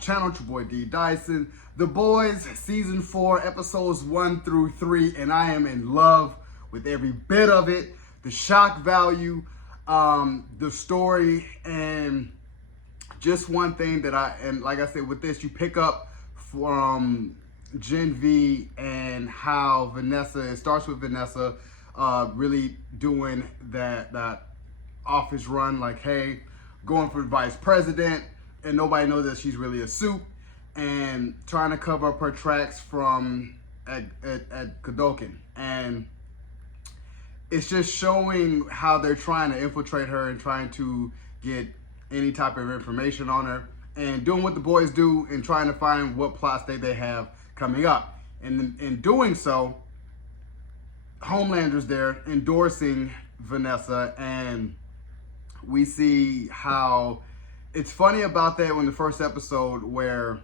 channel. It's your boy D Dyson. The Boys, season 4, episodes 1 through 3, and I am in love with every bit of it. The shock value, the story, and just one thing that like I said, with this, you pick up from Gen V and how Vanessa, it starts with Vanessa really doing that office run, like, hey, going for vice president, and nobody knows that she's really a supe, and trying to cover up her tracks from at Kadokin. And it's just showing how they're trying to infiltrate her and trying to get any type of information on her, and doing what the boys do and trying to find what plots they have coming up. And in doing so, Homelander's there endorsing Vanessa, and we see how it's funny about that in the first episode where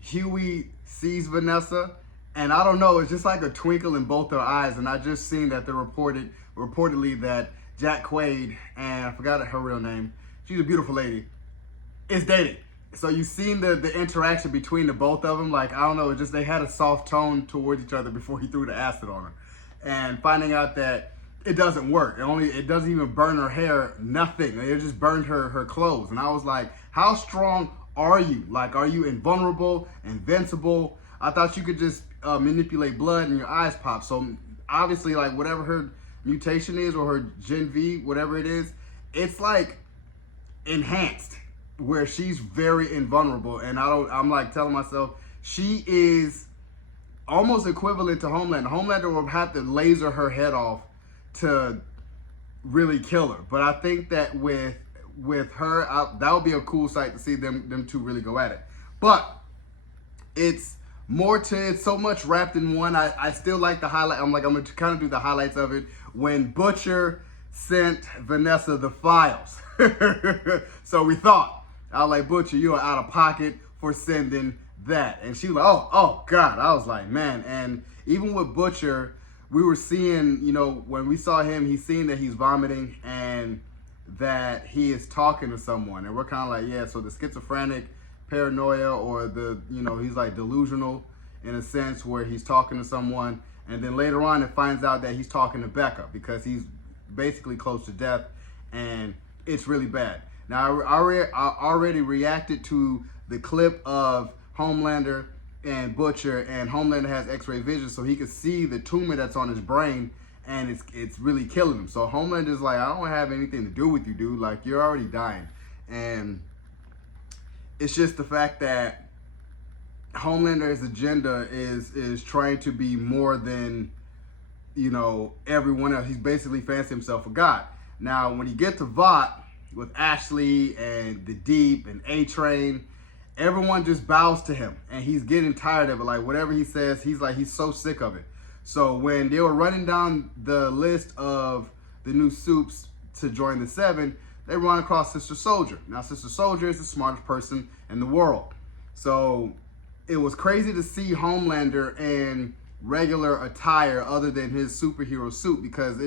Huey sees Vanessa, and I don't know, it's just like a twinkle in both their eyes. And I just seen that they reportedly that Jack Quaid, and I forgot her real name, she's a beautiful lady, is dating. So you seen the interaction between the both of them. Like, I don't know, it's just they had a soft tone towards each other before he threw the acid on her. And finding out that it doesn't work. It doesn't even burn her hair, nothing. It just burned her clothes. And I was like, how strong are you? Like, are you invulnerable, invincible? I thought you could just manipulate blood and your eyes pop. So obviously, like, whatever her mutation is, or her Gen V, whatever it is, it's like enhanced, where she's very invulnerable. And I'm like telling myself, she is almost equivalent to Homelander. Homelander will have to laser her head off to really kill her. But I think that with her, that would be a cool sight to see them two really go at it. But it's so much wrapped in one. I still like the highlight. I'm gonna kind of do the highlights of it. When Butcher sent Vanessa the files. So we thought, I was like, Butcher, you are out of pocket for sending that. And she was like, oh God. I was like, man. And even with Butcher, we were seeing, when we saw him, he's seeing that he's vomiting and that he is talking to someone. And we're kind of like, yeah, so the schizophrenic paranoia, or he's like delusional in a sense, where he's talking to someone. And then later on, it finds out that he's talking to Becca, because he's basically close to death, and it's really bad. Now, I already reacted to the clip of Homelander and Butcher, and Homelander has X-ray vision, so he can see the tumor that's on his brain, and it's really killing him. So Homelander's like, I don't have anything to do with you, dude. Like, you're already dying. And it's just the fact that Homelander's agenda is trying to be more than, everyone else. He's basically fancying himself a god. Now, when you get to Vought with Ashley and The Deep and A-Train, everyone just bows to him, and he's getting tired of it. Like, whatever he says, he's so sick of it. So when they were running down the list of the new supes to join the 7, they run across Sister Soldier. Now, Sister Soldier is the smartest person in the world. So it was crazy to see Homelander in regular attire other than his superhero suit, because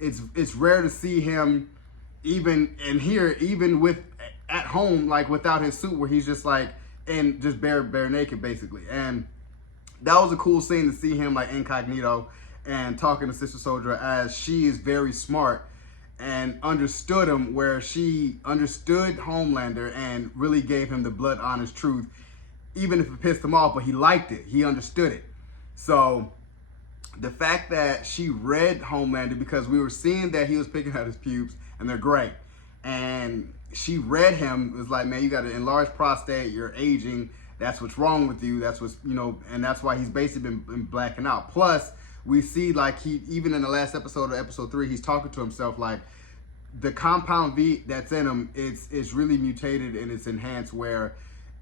it's rare to see him even in here, even at home, like without his suit, where he's just like just bare naked basically. And that was a cool scene to see him like incognito and talking to Sister Soldier, as she is very smart and understood him, where she understood Homelander and really gave him the blood honest truth, even if it pissed him off, but he liked it. He understood it. So the fact that she read Homelander, because we were seeing that he was picking out his pubes, and they're gray, and she read him, it was like, man, you got an enlarged prostate, you're aging, that's what's wrong with you, that's what's, and that's why he's basically been blacking out. Plus, we see, like, he, even in the last episode of episode 3, he's talking to himself, like, the compound V that's in him, it's really mutated and it's enhanced, where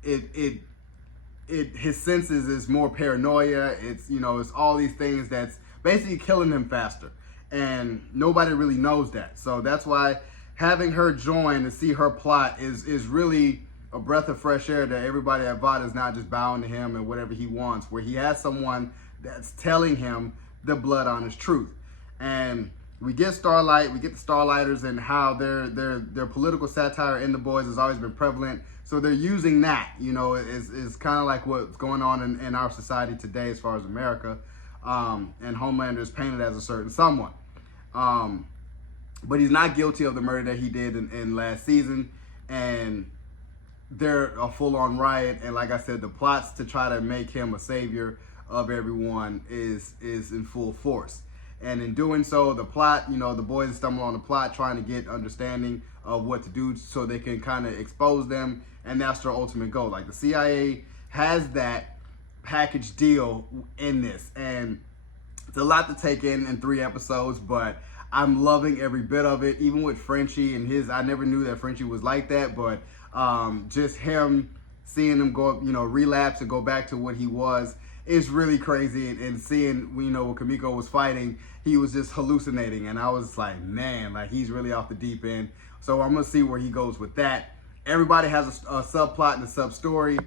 his senses is more paranoia, it's all these things that's basically killing him faster. And nobody really knows that. So that's why having her join to see her plot is really a breath of fresh air, that everybody at Vought is not just bowing to him and whatever he wants, where he has someone that's telling him the blood honest truth. And we get Starlight, we get the Starlighters, and how their political satire in The Boys has always been prevalent. So they're using that, you know, is kind of like what's going on in our society today as far as America. And Homelander is painted as a certain someone. But he's not guilty of the murder that he did in last season. And they're a full-on riot. And like I said, the plots to try to make him a savior of everyone is in full force. And in doing so, the plot, you know, the boys stumble on the plot trying to get understanding of what to do so they can kind of expose them. And that's their ultimate goal. Like, the CIA has that package deal in this. And it's a lot to take in 3 episodes, but I'm loving every bit of it. Even with Frenchie and his, I never knew that Frenchie was like that, but just him seeing him go, you know, relapse and go back to what he was, it's really crazy. And seeing, you know, when Kamiko was fighting, he was just hallucinating. And I was like, man, like, he's really off the deep end. So I'm going to see where he goes with that. Everybody has a subplot and a sub-story.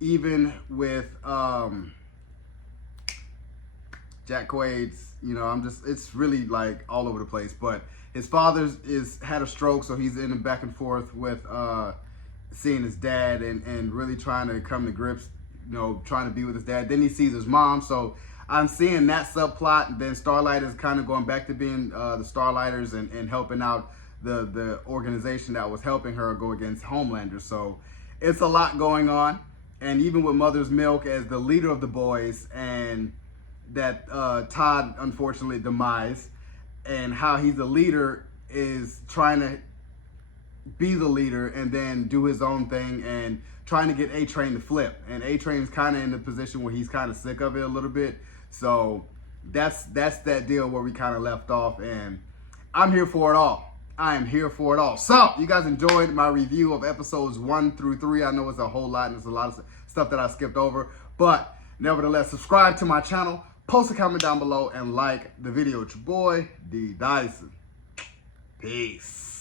Even with Jack Quaid's, you know, it's really like all over the place. But his father had a stroke, so he's in the back and forth with seeing his dad and really trying to come to grips, you know, trying to be with his dad. Then he sees his mom, so I'm seeing that subplot. And then Starlight is kind of going back to being the Starlighters and helping out the organization that was helping her go against Homelander. So it's a lot going on. And even with Mother's Milk as the leader of the boys, and that Todd unfortunately demise, and how he's the leader is trying to be the leader and then do his own thing and trying to get A-Train to flip. And A-Train's kind of in the position where he's kind of sick of it a little bit. So that's that deal where we kind of left off, and I'm here for it all. I am here for it all. So, you guys enjoyed my review of episodes 1 through 3. I know it's a whole lot, and there's a lot of stuff that I skipped over. But, nevertheless, subscribe to my channel, post a comment down below, and like the video. It's your boy, D. Dyson. Peace.